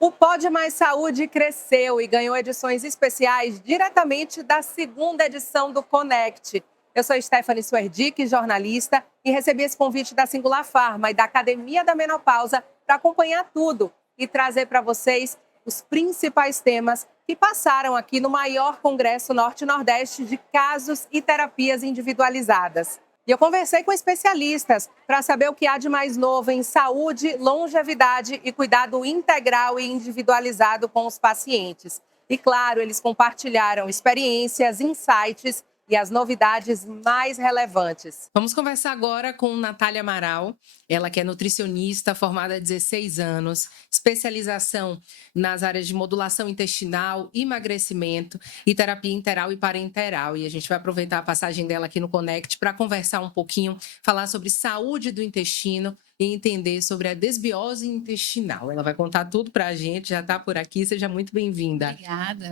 O Pode Mais Saúde cresceu e ganhou edições especiais diretamente da segunda edição do Connect. Eu sou Stephanie Suerdick, jornalista, e recebi esse convite da Singular Pharma e da Academia da Menopausa para acompanhar tudo e trazer para vocês os principais temas que passaram aqui no maior congresso Norte-Nordeste de casos e terapias individualizadas. E eu conversei com especialistas para saber o que há de mais novo em saúde, longevidade e cuidado integral e individualizado com os pacientes. E claro, eles compartilharam experiências, insights e as novidades mais relevantes. Vamos conversar agora com Natália Amaral, ela que é nutricionista, formada há 16 anos, especialização nas áreas de modulação intestinal, emagrecimento e terapia interal e parenteral. E a gente vai aproveitar a passagem dela aqui no Connect para conversar um pouquinho, falar sobre saúde do intestino e entender sobre a desbiose intestinal. Ela vai contar tudo para a gente, já está por aqui, seja muito bem-vinda.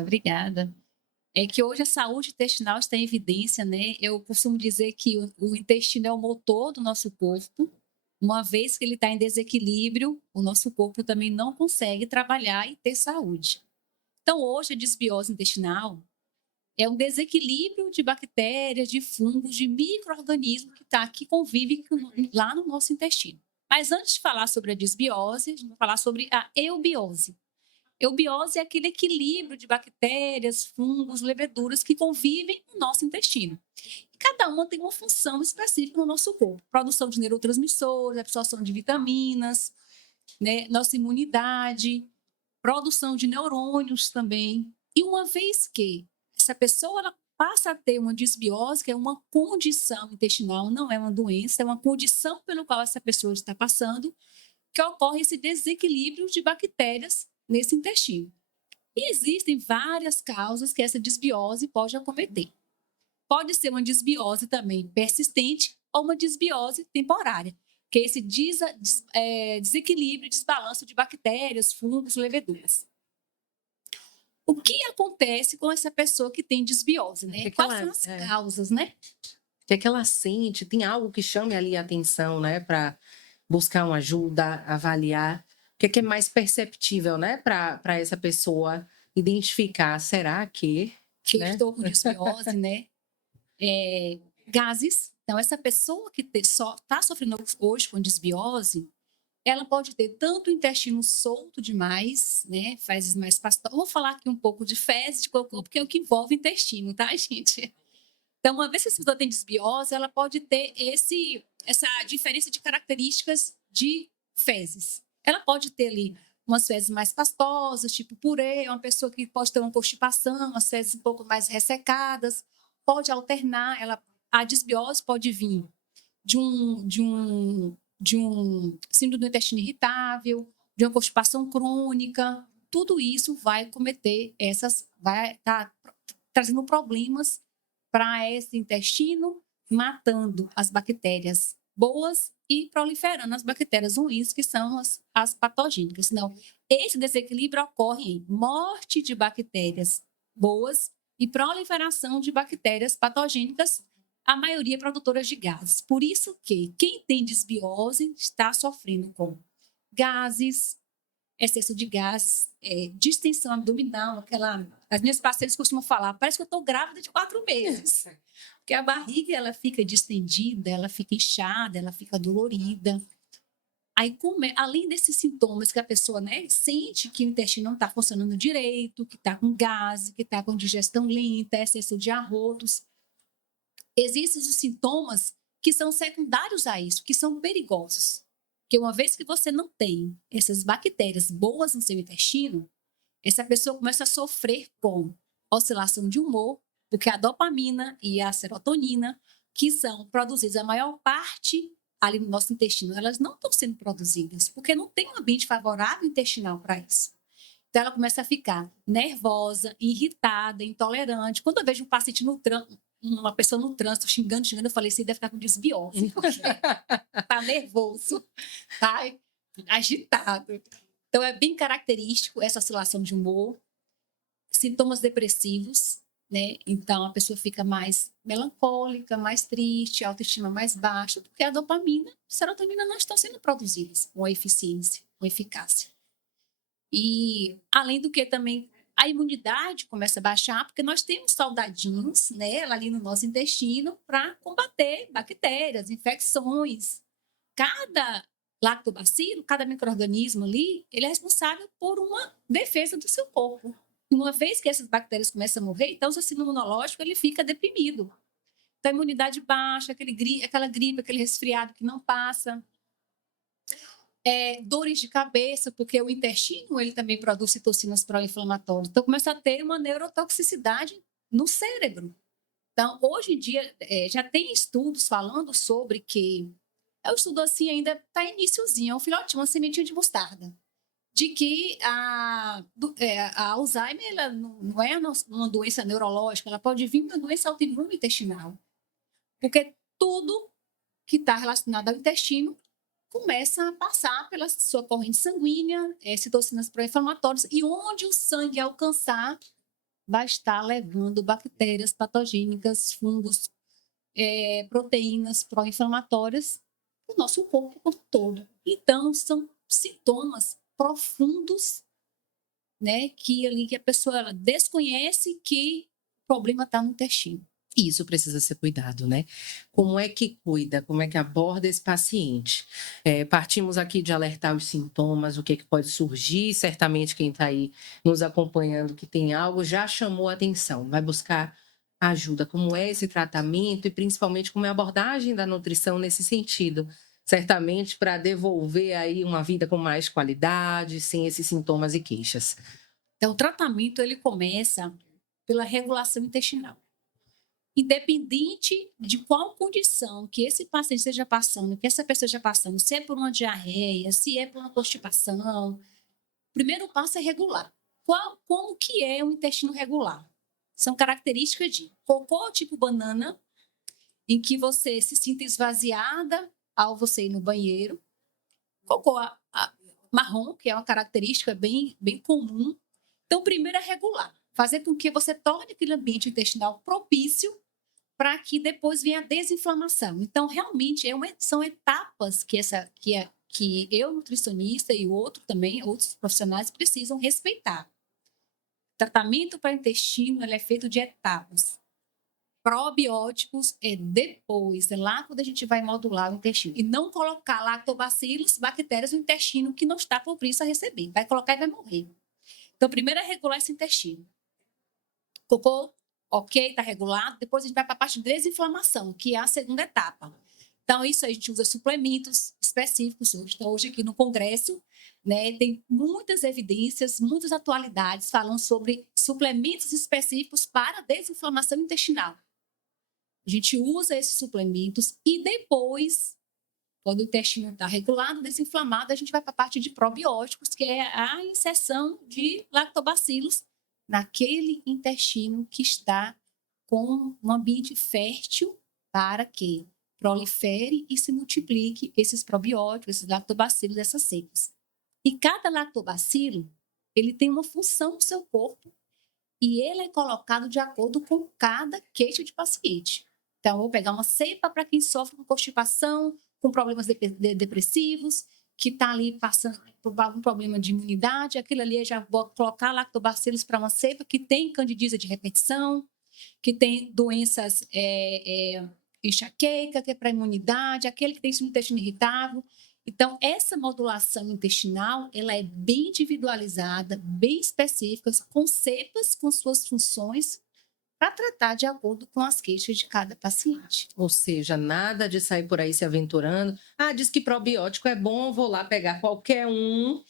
Obrigada. É que hoje a saúde intestinal está em evidência, né? Eu costumo dizer que o intestino é o motor do nosso corpo. Uma vez que ele está em desequilíbrio, o nosso corpo também não consegue trabalhar e ter saúde. Então, hoje, a desbiose intestinal é um desequilíbrio de bactérias, de fungos, de micro-organismos que convivem lá no nosso intestino. Mas antes de falar sobre a desbiose, a gente vai falar sobre a eubiose. Eubiose é aquele equilíbrio de bactérias, fungos, leveduras que convivem no nosso intestino. E cada uma tem uma função específica no nosso corpo. Produção de neurotransmissores, absorção de vitaminas, né? Nossa imunidade, produção de neurônios também. E uma vez que essa pessoa ela passa a ter uma desbiose, que é uma condição intestinal, não é uma doença, é uma condição pelo qual essa pessoa está passando, que ocorre esse desequilíbrio de bactérias nesse intestino. E existem várias causas que essa desbiose pode acometer. Pode ser uma desbiose também persistente ou uma desbiose temporária, que é esse desequilíbrio, desbalanço de bactérias, fungos, leveduras. O que acontece com essa pessoa que tem desbiose, né? Quais são as causas, né? O que é que ela sente? Tem algo que chame ali a atenção, né? Para buscar uma ajuda, avaliar. O que é mais perceptível, né, para essa pessoa identificar? Será que eu estou com desbiose, né? Gases. Então, essa pessoa que está sofrendo hoje com desbiose, ela pode ter tanto o intestino solto demais, né? Fezes mais pastosas. Vou falar aqui um pouco de fezes, de cocô, porque é o que envolve o intestino, tá, gente? Então, uma vez que essa pessoa tem desbiose, ela pode ter essa diferença de características de fezes. Ela pode ter ali umas fezes mais pastosas, tipo purê, uma pessoa que pode ter uma constipação, umas fezes um pouco mais ressecadas, pode alternar, a desbiose pode vir de um síndrome do intestino irritável, de uma constipação crônica, tudo isso vai vai estar trazendo problemas para esse intestino, matando as bactérias boas e proliferando as bactérias ruins, que são as patogênicas. Então, esse desequilíbrio ocorre em morte de bactérias boas e proliferação de bactérias patogênicas, a maioria produtoras de gases. Por isso que quem tem desbiose está sofrendo com gases, excesso de gás, distensão abdominal, as minhas pacientes costumam falar, parece que eu estou grávida de 4 meses. Porque a barriga ela fica distendida, ela fica inchada, ela fica dolorida. Aí, além desses sintomas que a pessoa, né, sente que o intestino não está funcionando direito, que está com gás, que está com digestão lenta, excesso de arrotos, existem os sintomas que são secundários a isso, que são perigosos. Porque uma vez que você não tem essas bactérias boas no seu intestino, essa pessoa começa a sofrer com oscilação de humor, porque a dopamina e a serotonina, que são produzidas a maior parte ali no nosso intestino, elas não estão sendo produzidas, porque não tem um ambiente favorável intestinal para isso. Então, ela começa a ficar nervosa, irritada, intolerante. Quando eu vejo um paciente uma pessoa no trânsito xingando, eu falei, você deve estar com desbiose, porque tá nervoso, tá agitado. Então, é bem característico essa oscilação de humor, sintomas depressivos, né? Então, a pessoa fica mais melancólica, mais triste, a autoestima mais baixa, porque a dopamina, a serotonina não estão sendo produzidas com eficiência, com eficácia. E, além do que também, a imunidade começa a baixar, porque nós temos soldadinhos, né, ali no nosso intestino para combater bactérias, infecções. Cada lactobacilo, cada micro-organismo ali, ele é responsável por uma defesa do seu corpo. Uma vez que essas bactérias começam a morrer, então o seu sistema imunológico ele fica deprimido. Então, a imunidade baixa, aquela gripe, aquele resfriado que não passa. Dores de cabeça, porque o intestino ele também produz citocinas pró-inflamatórias. Então, começa a ter uma neurotoxicidade no cérebro. Então, hoje em dia, já tem estudos falando sobre que... É um estudo assim, ainda está iniciozinho, é um filhotinho, uma sementinha de mostarda. De que a Alzheimer ela não é uma doença neurológica, ela pode vir uma doença autoimune intestinal. Porque tudo que está relacionado ao intestino começa a passar pela sua corrente sanguínea, citocinas pró-inflamatórias, e onde o sangue alcançar, vai estar levando bactérias patogênicas, fungos, proteínas pró-inflamatórias para o nosso corpo como todo. Então, são sintomas profundos, né, que a pessoa ela desconhece que o problema está no intestino. Isso precisa ser cuidado, né? Como é que cuida? Como é que aborda esse paciente? Partimos aqui de alertar os sintomas, o que pode surgir. Certamente quem está aí nos acompanhando que tem algo já chamou a atenção, vai buscar ajuda. Como é esse tratamento e principalmente como é a abordagem da nutrição nesse sentido? Certamente para devolver aí uma vida com mais qualidade, sem esses sintomas e queixas. Então, o tratamento ele começa pela regulação intestinal. Independente de qual condição que esse paciente esteja passando, que essa pessoa esteja passando, se é por uma diarreia, se é por uma constipação, o primeiro passo é regular. Como que é um intestino regular? São características de cocô tipo banana, em que você se sinta esvaziada ao você ir no banheiro. Cocô marrom, que é uma característica bem comum. Então, primeiro é regular. Fazer com que você torne aquele ambiente intestinal propício para que depois venha a desinflamação. Então, realmente, são etapas que eu, nutricionista, e outros profissionais precisam respeitar. O tratamento para o intestino é feito de etapas. Probióticos é depois, é lá quando a gente vai modular o intestino. E não colocar lactobacilos, bactérias no intestino que não está propício a receber. Vai colocar e vai morrer. Então, primeiro é regular esse intestino. Cocô, ok, está regulado. Depois a gente vai para a parte de desinflamação, que é a segunda etapa. Então, isso a gente usa suplementos específicos hoje. Então, hoje aqui no Congresso, né, tem muitas evidências, muitas atualidades falando sobre suplementos específicos para desinflamação intestinal. A gente usa esses suplementos e depois, quando o intestino está regulado, desinflamado, a gente vai para a parte de probióticos, que é a inserção de lactobacilos naquele intestino que está com um ambiente fértil para que prolifere e se multiplique esses probióticos, esses lactobacilos, essas cepas. E cada lactobacilo, ele tem uma função no seu corpo e ele é colocado de acordo com cada queixa de paciente. Então, eu vou pegar uma cepa para quem sofre com constipação, com problemas depressivos, que está ali passando por algum problema de imunidade, aquilo ali eu já vou colocar lactobacilos para uma cepa que tem candidíase de repetição, que tem doenças enxaqueca, que é para imunidade, aquele que tem intestino irritável. Então, essa modulação intestinal, ela é bem individualizada, bem específica, com cepas, com suas funções, para tratar de acordo com as queixas de cada paciente. Ou seja, nada de sair por aí se aventurando. Diz que probiótico é bom, vou lá pegar qualquer um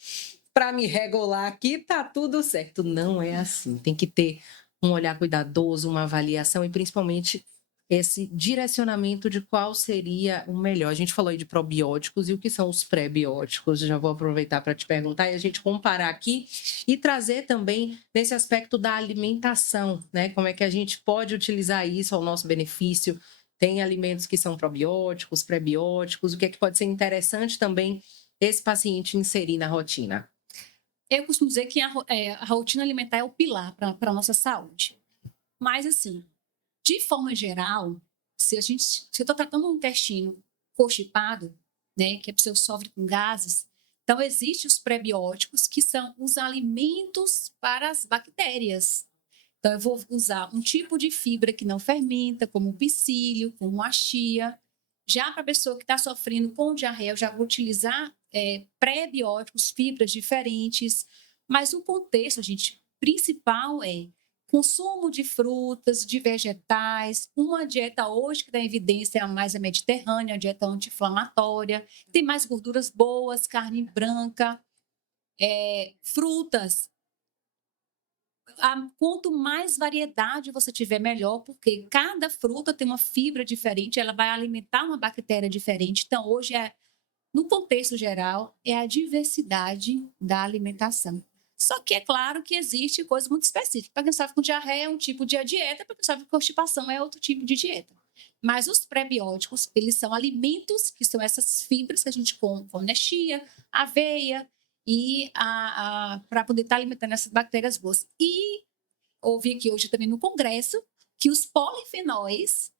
para me regular aqui, tá tudo certo. Não é assim. Tem que ter um olhar cuidadoso, uma avaliação e principalmente esse direcionamento de qual seria o melhor. A gente falou aí de probióticos e o que são os pré-bióticos. Já vou aproveitar para te perguntar e a gente comparar aqui e trazer também nesse aspecto da alimentação, né? Como é que a gente pode utilizar isso ao nosso benefício? Tem alimentos que são probióticos, pré-bióticos, o que é que pode ser interessante também esse paciente inserir na rotina? Eu costumo dizer que a rotina alimentar é o pilar para a nossa saúde. Mas, assim, de forma geral, se eu estou tratando um intestino constipado, né, que a pessoa sofre com gases, então existem os prebióticos, que são os alimentos para as bactérias. Então, eu vou usar um tipo de fibra que não fermenta, como o psyllium, como a chia. Já para a pessoa que está sofrendo com diarreia, eu já vou utilizar pré-bióticos, fibras diferentes. Mas o contexto, gente, principal é consumo de frutas, de vegetais, uma dieta hoje que dá evidência mais a mediterrânea, a dieta anti-inflamatória, tem mais gorduras boas, carne branca, frutas. Quanto mais variedade você tiver, melhor, porque cada fruta tem uma fibra diferente, ela vai alimentar uma bactéria diferente. Então, hoje, no contexto geral, é a diversidade da alimentação. Só que é claro que existe coisa muito específica. Para quem sofre com diarreia é um tipo de dieta, para quem sofre com constipação é outro tipo de dieta. Mas os prebióticos, eles são alimentos, que são essas fibras que a gente come na chia, aveia, e para poder estar alimentando essas bactérias boas. E ouvi aqui hoje também no congresso que os polifenóis,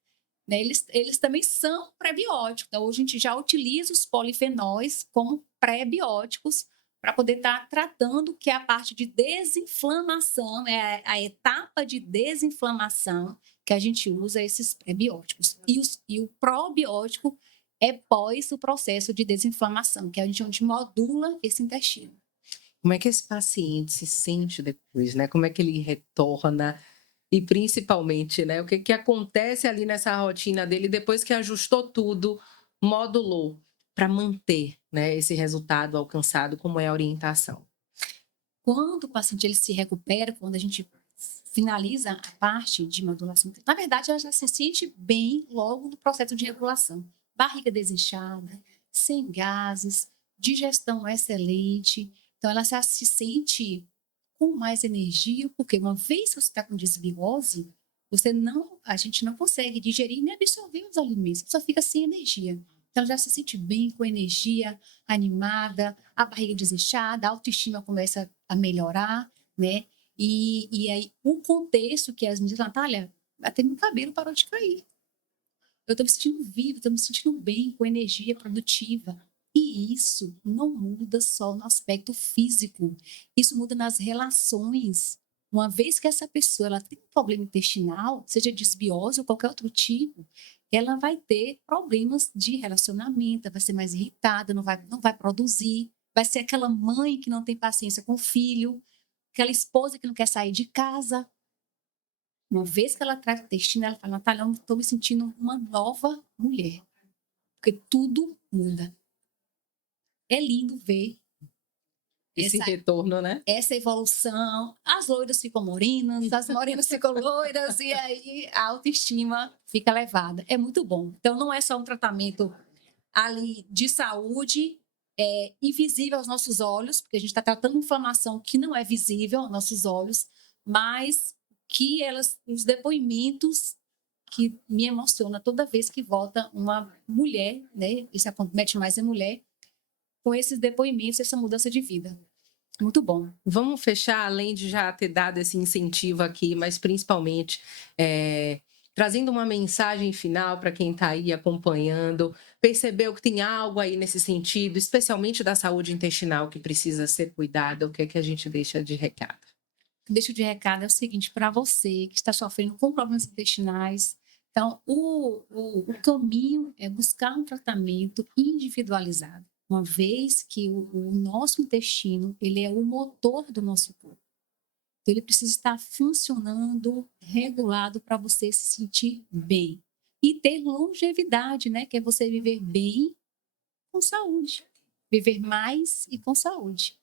né, eles também são prebióticos. Então, hoje a gente já utiliza os polifenóis como pré-bióticos para poder estar tratando, que é a parte de desinflamação, é a etapa de desinflamação que a gente usa esses pré-bióticos. E o probiótico é pós o processo de desinflamação, que é onde modula esse intestino. Como é que esse paciente se sente depois, né? Como é que ele retorna? E principalmente, né? O que acontece ali nessa rotina dele depois que ajustou tudo, modulou para manter, né, esse resultado alcançado, como é a orientação? Quando o paciente ele se recupera, quando a gente finaliza a parte de modulação, na verdade, ela já se sente bem logo no processo de regulação. Barriga desinchada, sem gases, digestão excelente. Então, ela já se sente com mais energia, porque uma vez que você está com desbiose, a gente não consegue digerir nem absorver os alimentos, só fica sem energia. Então, ela já se sente bem, com energia, animada, a barriga desinchada, a autoestima começa a melhorar, né? E aí, o contexto que as meninas, Natália, até meu cabelo parou de cair. Eu estou me sentindo viva, estou me sentindo bem, com energia produtiva. E isso não muda só no aspecto físico, isso muda nas relações. Uma vez que essa pessoa ela tem um problema intestinal, seja desbiose ou qualquer outro tipo, ela vai ter problemas de relacionamento, vai ser mais irritada, não vai produzir, vai ser aquela mãe que não tem paciência com o filho, aquela esposa que não quer sair de casa. Uma vez que ela trata o intestino, ela fala, Natália, eu estou me sentindo uma nova mulher. Porque tudo muda. É lindo ver Esse retorno, né? Essa evolução. As loiras ficam morenas, as morenas ficam loiras, e aí a autoestima fica elevada. É muito bom. Então, não é só um tratamento ali de saúde, invisível aos nossos olhos, porque a gente está tratando inflamação que não é visível aos nossos olhos, mas que os depoimentos que me emociona toda vez que volta uma mulher, né? Isso acomete mais a mulher, com esses depoimentos, essa mudança de vida. Muito bom. Vamos fechar, além de já ter dado esse incentivo aqui, mas principalmente trazendo uma mensagem final para quem está aí acompanhando, percebeu que tem algo aí nesse sentido, especialmente da saúde intestinal que precisa ser cuidada, o que é que a gente deixa de recado? O que deixo de recado é o seguinte, para você que está sofrendo com problemas intestinais, então o caminho é buscar um tratamento individualizado, uma vez que o nosso intestino ele é o motor do nosso corpo. Então, ele precisa estar funcionando, regulado para você se sentir bem. E ter longevidade, né? Que é você viver bem com saúde. Viver mais e com saúde.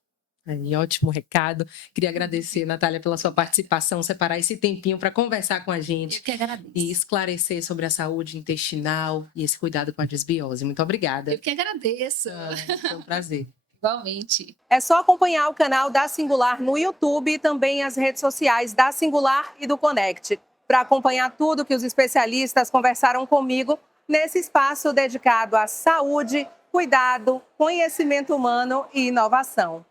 Aí, ótimo recado. Queria agradecer, Natália, pela sua participação, separar esse tempinho para conversar com a gente. Eu que agradeço. E esclarecer sobre a saúde intestinal e esse cuidado com a desbiose. Muito obrigada. Eu que agradeço. Foi um prazer. Igualmente. É só acompanhar o canal da Singular no YouTube e também as redes sociais da Singular e do Conect, para acompanhar tudo que os especialistas conversaram comigo nesse espaço dedicado à saúde, cuidado, conhecimento humano e inovação.